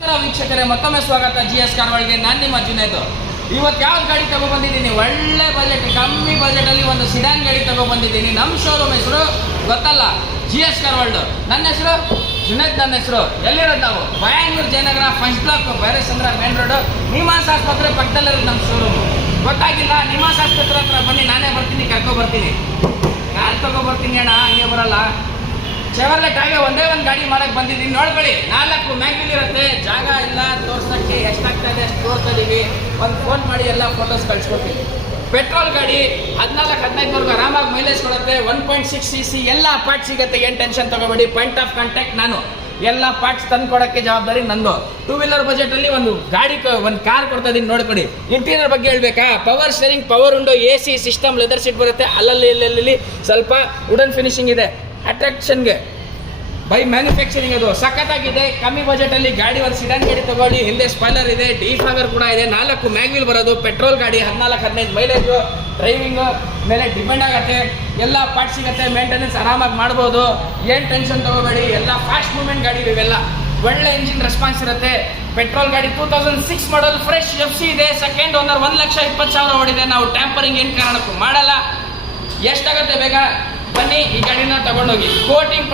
ವೀಕ್ಷಕರೇ, ಮತ್ತೊಮ್ಮೆ ಸ್ವಾಗತ GS ಕಾರ್ವಾಳ್ಗೆ. ನಾನು ನಿಮ್ಮ ಜುನೇದ್. ಇವತ್ತು ಯಾವ್ದು ಗಾಡಿ ತಗೊಬಂದಿದ್ದೀನಿ, ಒಳ್ಳೆ ಬಜೆಟ್, ಕಮ್ಮಿ ಬಜೆಟಲ್ಲಿ ಒಂದು ಸಿಡಾನ್ ಗಾಡಿ ತಗೊಬಂದಿದ್ದೀನಿ. ನಮ್ಮ ಶೋರೂಮ್ ಹೆಸರು ಗೊತ್ತಲ್ಲ, GS ಕಾರ್ವಾಲ್ಡ್. ನನ್ನ ಹೆಸರು ಜುನೇದ್. ನನ್ನ ಹೆಸರು ಎಲ್ಲಿರೋದು ನಾವು Bengaluru Jayanagar first block, Byrasandra main road, NIMHANS ಆಸ್ಪತ್ರೆ ಪಕ್ಕದಲ್ಲಿರೋದು ನಮ್ಮ ಶೋರೂಮು. ಗೊತ್ತಾಗಿಲ್ಲ? ನಿಮಾನ್ಸ್ ಆಸ್ಪತ್ರೆ ಹತ್ರ ಬನ್ನಿ, ನಾನೇ ಬರ್ತೀನಿ, ಕರ್ಕೊಬರ್ತೀನಿ. ಕಾರ್ ತಗೊಬರ್ತೀನಿ ಅಣ್ಣ, ಹಂಗೆ ಬರಲ್ಲ. ಚೆವರ್ಲೆಟ್ ಆಗಿ ಒಂದೇ ಒಂದು ಗಾಡಿ ಮಾಡಕ್ಕೆ ಬಂದಿದ್ದೀನಿ, ನೋಡ್ಕೊಳ್ಳಿ. 4 ಮ್ಯಾಗ್ವಿಲ್ ಇರುತ್ತೆ, ಜಾಗ ಇಲ್ಲ ತೋರ್ಸೋಕ್ಕೆ. ಎಷ್ಟಾಗ್ತಾ ಇದೆ ಅಷ್ಟು ತೋರಿಸ್ತಾ ಇದ್ದೀವಿ. ಒಂದು ಫೋನ್ ಮಾಡಿ ಎಲ್ಲ ಫೋಟೋಸ್ ಕಳಿಸ್ಕೊಡ್ತೀವಿ. ಪೆಟ್ರೋಲ್ ಗಾಡಿ 14-15ವರೆಗೂ ಆರಾಮಾಗಿ ಮೈಲೇಜ್ ಕೊಡುತ್ತೆ. 1.6 cc ಎಲ್ಲ ಪಾರ್ಟ್ ಸಿಗುತ್ತೆ, ಏನು ಟೆನ್ಷನ್ ತಗೋಬೇಡಿ. ಪಾಯಿಂಟ್ ಆಫ್ ಕಾಂಟ್ಯಾಕ್ಟ್ ನಾನು. ಎಲ್ಲ ಪಾರ್ಟ್ಸ್ ತಂದು ಕೊಡೋಕ್ಕೆ ಜವಾಬ್ದಾರಿ ನಂದು. 2 ವೀಲರ್ ಬಜೆಟಲ್ಲಿ ಒಂದು ಗಾಡಿ, ಒಂದು ಕಾರ್ ಕೊಡ್ತಾ ಇದ್ದೀನಿ, ನೋಡ್ಕೊಳ್ಳಿ. ಇಂಟೀರಿಯರ್ ಬಗ್ಗೆ ಹೇಳ್ಬೇಕಾ? Power steering, power window, AC system, leather seat ಬರುತ್ತೆ. ಅಲ್ಲಲ್ಲಿ ಸ್ವಲ್ಪ ವುಡನ್ ಫಿನಿಶಿಂಗ್ ಇದೆ. ಅಟ್ರಾಕ್ಷನ್ಗೆ ಬೈ ಮ್ಯಾನುಫ್ಯಾಕ್ಚರಿಂಗ್ ಅದು ಸಖತ್ತಾಗಿದೆ. ಕಮ್ಮಿ ಬಜೆಟಲ್ಲಿ ಗಾಡಿ, ಒಂದು ಸಿಡಾನ್ ಗಾಡಿ ತಗೊಳ್ಳಿ. ಹಿಂದೆ ಸ್ಪಾಯ್ಲರ್ ಇದೆ, ಡಿಫಾಗರ್ ಕೂಡ ಇದೆ. 4 ಮ್ಯಾಗ್ವಿಲ್ ಬರೋದು. ಪೆಟ್ರೋಲ್ ಗಾಡಿ, 14-15 ಮೈಲೇಜು. ಡ್ರೈವಿಂಗು ಮೇಲೆ ಡಿಪೆಂಡ್ ಆಗುತ್ತೆ. ಎಲ್ಲ ಪಾರ್ಟ್ ಸಿಗುತ್ತೆ, ಮೇಂಟೆನೆನ್ಸ್ ಆರಾಮಾಗಿ ಮಾಡ್ಬೋದು. ಏನು ಟೆನ್ಷನ್ ತಗೋಬೇಡಿ. ಎಲ್ಲ ಫಾಸ್ಟ್ ಮೂವ್ಮೆಂಟ್ ಗಾಡಿ ಇವೆಲ್ಲ. ಒಳ್ಳೆ ಇಂಜಿನ್ ರೆಸ್ಪಾನ್ಸ್ ಇರುತ್ತೆ. ಪೆಟ್ರೋಲ್ ಗಾಡಿ 2006 ಮಾಡಲ್, ಫ್ರೆಶ್ FC ಇದೆ. ಸೆಕೆಂಡ್ ಓನರ್, 1,20,000 ಓಡಿದೆ. ನಾವು ಟ್ಯಾಂಪರಿಂಗ್ ಏನು ಕಾರಣಕ್ಕೂ ಮಾಡಲ್ಲ. ಎಷ್ಟಾಗುತ್ತೆ ಬೇಗ ಬನ್ನಿ, ಈ ಗಾಡಿನ ತಗೊಂಡೋಗಿ. ಗಿಟ್ಟಿಂಗ್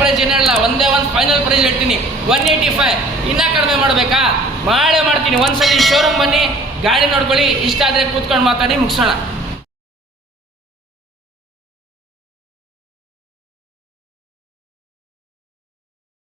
ಪ್ರೈಸ್ ಏನಿಲ್ಲ, ಒಂದೇ ಒಂದು ಫೈನಲ್ ಪ್ರೈಸ್ ಹೇಳ್ತೀನಿ, 185. ಇನ್ನೂ ಕಡಿಮೆ ಮಾಡಬೇಕಾ? ಮಾಡೇ ಮಾಡ್ತೀನಿ. ಒಂದ್ಸಲಿ ಶೋರೂಮ್ ಬನ್ನಿ, ಗಾಡಿ ನೋಡ್ಕೊಳ್ಳಿ. ಇಷ್ಟ ಆದರೆ ಕೂತ್ಕೊಂಡು ಮಾತಾಡಿ ಮುಗಿಸೋಣ.